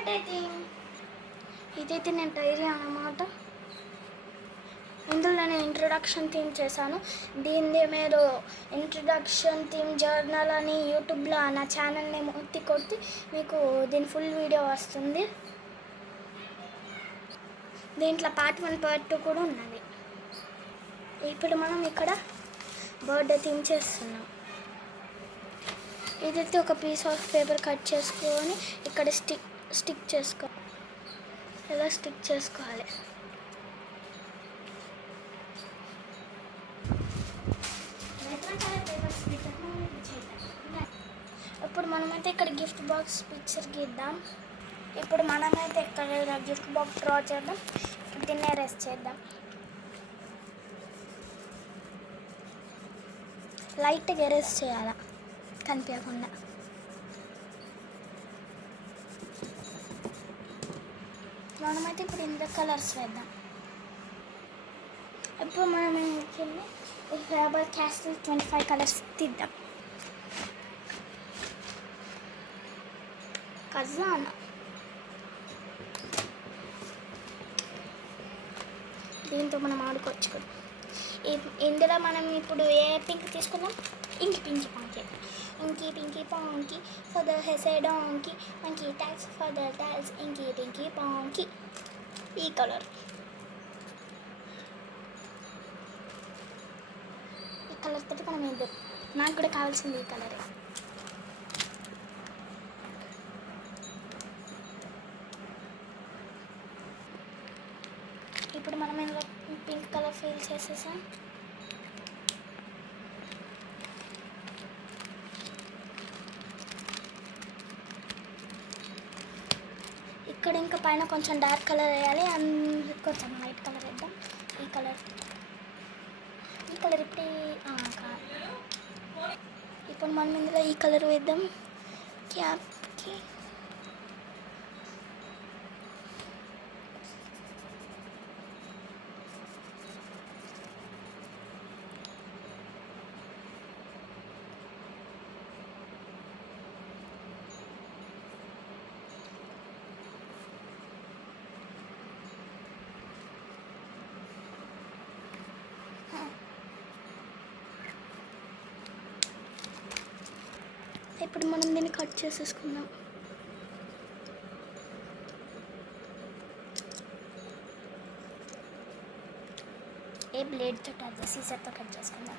Birthday theme. ఇదైతే నేను dairy అన్నమాట. ఇందులో నేను ఇంట్రొడక్షన్ థీమ్ చేశాను. దీనిది మీరు ఇంట్రొడక్షన్ థీమ్ జర్నల్ అని యూట్యూబ్లో నా ఛానల్ నేమ్ కొట్టి మీకు దీని ఫుల్ వీడియో వస్తుంది. దీంట్లో పార్ట్ 1 పార్ట్ 2 కూడా ఉన్నది. ఇప్పుడు మనం ఇక్కడ బర్త్డే థీమ్ చేస్తున్నాం. ఇదైతే ఒక పీస్ ఆఫ్ పేపర్ కట్ చేసుకొని ఇక్కడ స్టిక్ చేసుకోవాలి. ఇలా స్టిక్ చేసుకోవాలి. ఇప్పుడు మనమైతే ఇక్కడ గిఫ్ట్ బాక్స్ పిక్చర్ గీద్దాం. ఇప్పుడు మనమైతే ఇక్కడ గిఫ్ట్ బాక్స్ డ్రా చేద్దాం. దీన్ని ఎరేస్ చేద్దాం. లైట్గా ఎరేస్ చేయాలా కనిపించకుండా. మనమైతే ఇప్పుడు ఇంత కలర్స్ వేద్దాం. ఇప్పుడు మనం ఏమి ఫ్యాబర్ క్యాస్టిల్ 25 కలర్స్ తీద్దాం. ఖజానా దీంతో మనం ఆడుకోవచ్చు కూడా. ఇందులో మనం ఇప్పుడు ఏ పింక్ తీసుకుందాం? Inky pinky ponky. Inky pinky ponky for the హెసే donkey monkey tax for the tiles inky pinky ponky. ఈ కలర్, ఈ కలర్ తోటి మనం వేద్దాం. నాకు కూడా కావాల్సింది ఈ కలరే. ఇప్పుడు మనం ఇందులో పింక్ కలర్ ఫిల్ చేసేసాం. ఇక్కడ ఇంకా పైన కొంచెం డార్క్ కలర్ వేయాలి. కొంచెం వైట్ కలర్ వేద్దాం. ఈ కలర్ ఇప్పుడు మనం ఇందులో ఈ కలర్ వేద్దాం క్యాప్కి. ఇప్పుడు మనం దీన్ని కట్ చేసేసుకుందాం. ఏ బ్లేడ్ తోటి, అదే సీజర్తో కట్ చేసుకుందాం.